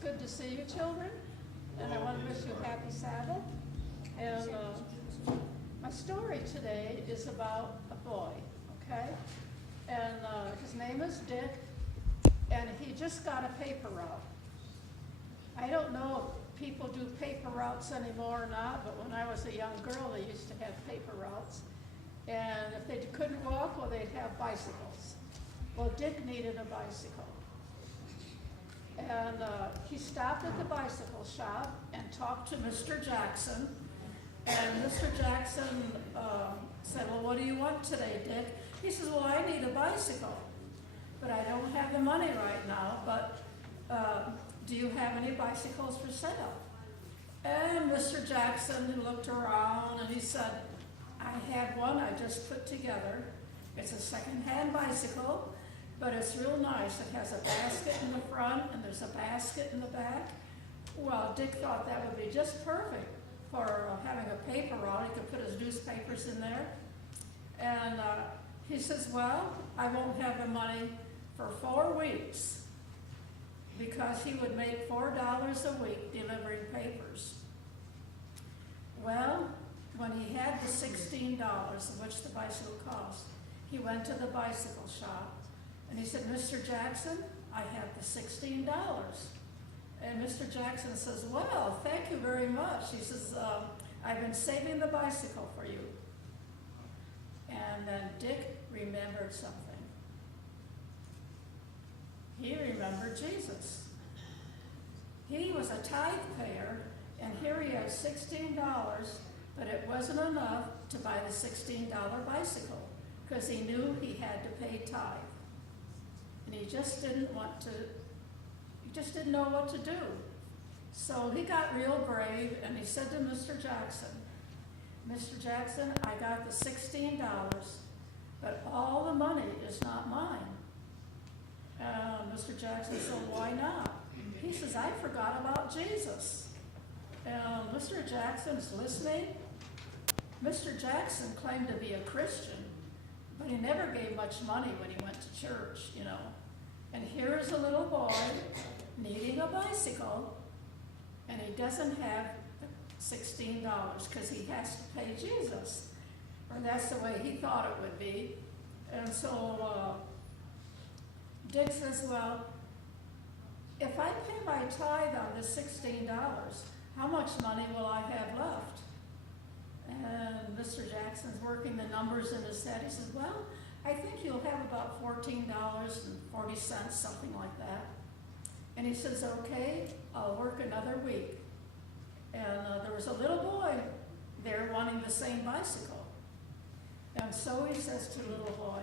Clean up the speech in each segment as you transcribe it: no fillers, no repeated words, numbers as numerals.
good to see you, children, and I want to wish you a happy Sabbath. And my story today is about a boy, okay? And his name is Dick, and he just got a paper route. I don't know if people do paper routes anymore or not, but when I was a young girl, they used to have paper routes. And if they couldn't walk, well, they'd have bicycles. Well, Dick needed a bicycle. And he stopped at the bicycle shop and talked to Mr. Jackson. And Mr. Jackson said, well, what do you want today, Dick? He says, well, I need a bicycle, but I don't have the money right now, but do you have any bicycles for sale? And Mr. Jackson looked around and he said, I have one I just put together. It's a second-hand bicycle, but it's real nice. It has a basket in the front and there's a basket in the back. Well, Dick thought that would be just perfect for having a paper route. He could put his newspapers in there. And he says, well, I won't have the money for 4 weeks because he would make $4 a week delivering papers. Well, when he had the $16, which the bicycle cost, he went to the bicycle shop and he said, Mr. Jackson, I have the $16. And Mr. Jackson says, well, thank you very much. He says, I've been saving the bicycle for you. And then Dick remembered something. He remembered Jesus. He was a tithe payer, and here he had $16, but it wasn't enough to buy the $16 bicycle because he knew he had to pay tithe. And he just didn't know what to do. So he got real brave and he said to Mr. Jackson, Mr. Jackson, I got the $16, but all the money is not mine. Mr. Jackson said, why not? He says, I forgot about Jesus. And Mr. Jackson's listening. Mr. Jackson claimed to be a Christian, but he never gave much money when he went to church, you know. And here is a little boy needing a bicycle, and he doesn't have $16 because he has to pay Jesus. Or that's the way he thought it would be. And so Dick says, well, if I pay my tithe on this $16, how much money will I have left? And Mr. Jackson's working the numbers in his head. He says, well, I think you'll have about $14.40, something like that. And he says, okay, I'll work another week. And there was a little boy there wanting the same bicycle. And so he says to the little boy,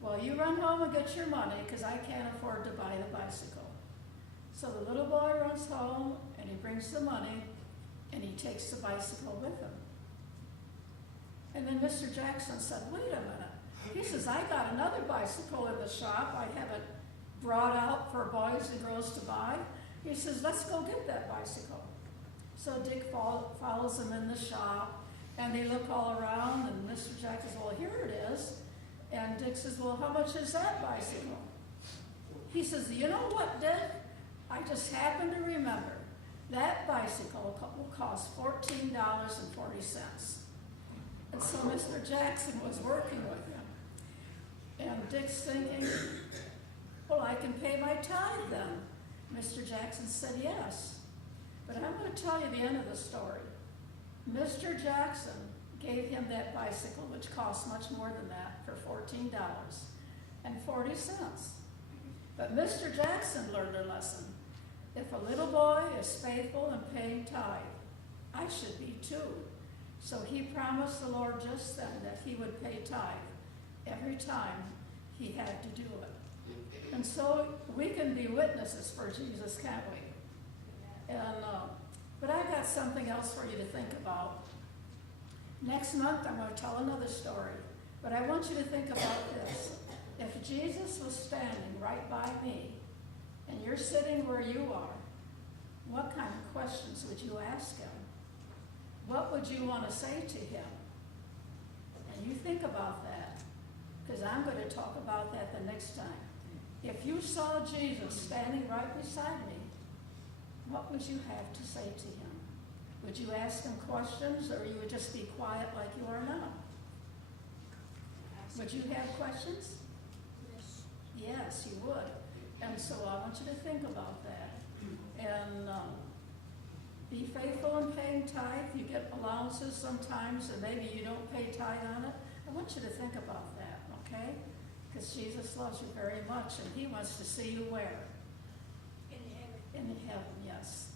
well, you run home and get your money because I can't afford to buy the bicycle. So the little boy runs home and he brings the money and he takes the bicycle with him. And then Mr. Jackson said, wait a minute. He says, I got another bicycle in the shop I haven't brought out for boys and girls to buy. He says, let's go get that bicycle. So Dick follows him in the shop, and they look all around, and Mr. Jackson says, well, here it is. And Dick says, well, how much is that bicycle? He says, you know what, Dick? I just happened to remember. That bicycle will cost $14.40. And so Mr. Jackson was working with him. And Dick's thinking, well, I can pay my tithe then. Mr. Jackson said yes. But I'm going to tell you the end of the story. Mr. Jackson gave him that bicycle, which cost much more than that, for $14.40. But Mr. Jackson learned a lesson. If a little boy is faithful in paying tithe, I should be too. So he promised the Lord just then that he would pay tithe every time he had to do it. And so we can be witnesses for Jesus, can't we? And but I got something else for you to think about. Next month I'm going to tell another story, but I want you to think about this. If Jesus was standing right by me, and you're sitting where you are, what kind of questions would you ask him? What would you want to say to him? And you think about that, because I'm going to talk about that the next time. If you saw Jesus standing right beside me, what would you have to say to him? Would you ask him questions, or you would just be quiet like you are now? Would you have questions? Yes. Yes, you would. And so I want you to think about that. And be faithful in paying tithe. You get allowances sometimes, and maybe you don't pay tithe on it. I want you to think about that, okay? Because Jesus loves you very much, and he wants to see you where? In heaven. In heaven, yes.